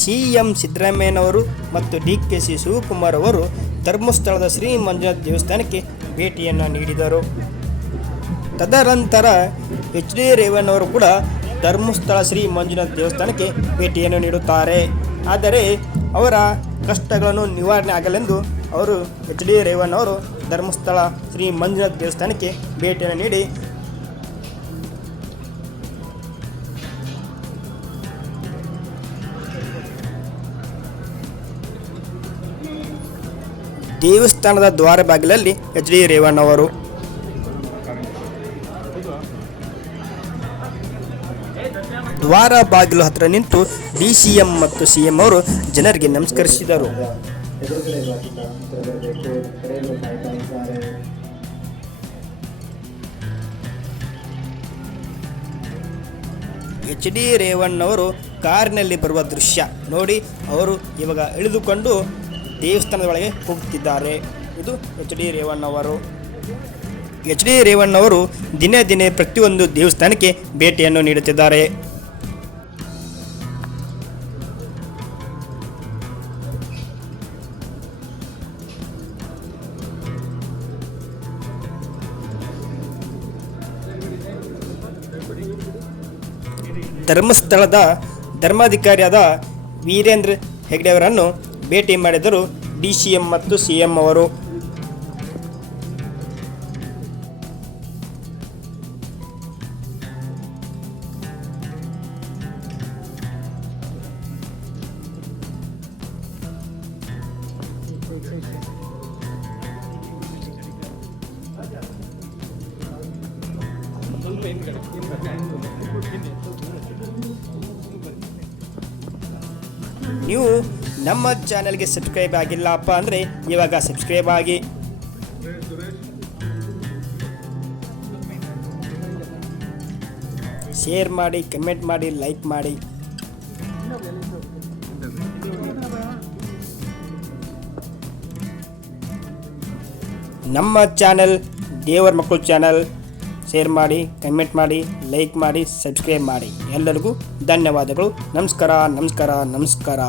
C M ಸಿದ್ದರಾಮಯ್ಯನವರು ಮತ್ತು D K C Shivakumar ಅವರು ಧರ್ಮಸ್ಥಳದ ಶ್ರೀ ಮಂಜುನಾಥ ದೇವಸ್ಥಾನಕ್ಕೆ ಭೇಟಿಯನ್ನು ನೀಡಿದರು. ತದನಂತರ ಎಚ್ ಡಿ ರೇವಣ್ಣವರು ಕೂಡ ಧರ್ಮಸ್ಥಳ ಶ್ರೀ ಮಂಜುನಾಥ ದೇವಸ್ಥಾನಕ್ಕೆ ಭೇಟಿಯನ್ನು ನೀಡುತ್ತಾರೆ. ಆದರೆ ಅವರ ಕಷ್ಟಗಳನ್ನು ನಿವಾರಣೆ ಆಗಲೆಂದು ಅವರು ಎಚ್ ಡಿ ರೇವಣ್ಣವರು ಧರ್ಮಸ್ಥಳ ಶ್ರೀ ಮಂಜುನಾಥ ದೇವಸ್ಥಾನಕ್ಕೆ ಭೇಟಿಯನ್ನು ನೀಡಿ ದೇವಸ್ಥಾನದ ದ್ವಾರ ಬಾಗಿಲಲ್ಲಿ ಎಚ್ ಡಿ ರೇವಣ್ಣವರು. ದ್ವಾರ ಬಾಗಿಲು ಹತ್ರ ನಿಂತು ಡಿ ಸಿ ಎಂ ಮತ್ತು ಸಿ ಎಂ ಅವರು ಜನರಿಗೆ ನಮಸ್ಕರಿಸಿದರು. ಎಚ್ ಡಿ ರೇವಣ್ಣವರು ಕಾರಿನಲ್ಲಿ ಬರುವ ದೃಶ್ಯ ನೋಡಿ ಅವರು ಇವಾಗ ಇಳಿದುಕೊಂಡು ದೇವಸ್ಥಾನದ ಒಳಗೆ ಹೋಗುತ್ತಿದ್ದಾರೆ. ಇದು ಎಚ್ ಡಿ ರೇವಣ್ಣವರು ಎಚ್ ಡಿ ರೇವಣ್ಣವರು ದಿನೇ ದಿನೇ ಪ್ರತಿಯೊಂದು ದೇವಸ್ಥಾನಕ್ಕೆ ಭೇಟಿಯನ್ನು ನೀಡುತ್ತಿದ್ದಾರೆ. ಧರ್ಮಸ್ಥಳದ ಧರ್ಮಾಧಿಕಾರಿಯಾದ ವೀರೇಂದ್ರ ಹೆಗ್ಡೆಯವರನ್ನು ಭೇಟಿ ಮಾಡಿದರು ಡಿ ಸಿ ಎಂ ಮತ್ತು ಸಿ ಎಂ ಅವರು. ನೀವು ನಮ್ಮ ಚಾನೆಲ್ಗೆ ಸಬ್ಸ್ಕ್ರೈಬ್ ಆಗಿಲ್ಲಪ್ಪ ಅಂದರೆ ಇವಾಗ ಸಬ್ಸ್ಕ್ರೈಬ್ ಆಗಿ. ಶೇರ್ ಮಾಡಿ, ಕಮೆಂಟ್ ಮಾಡಿ, ಲೈಕ್ ಮಾಡಿ. ನಮ್ಮ ಚಾನೆಲ್, ದೇವರ ಮಕ್ಕಳು ಚಾನೆಲ್. ಶೇರ್ ಮಾಡಿ, ಕಮೆಂಟ್ ಮಾಡಿ, ಲೈಕ್ ಮಾಡಿ, ಸಬ್ಸ್ಕ್ರೈಬ್ ಮಾಡಿ. ಎಲ್ಲರಿಗೂ ಧನ್ಯವಾದಗಳು. ನಮಸ್ಕಾರ ನಮಸ್ಕಾರ ನಮಸ್ಕಾರ.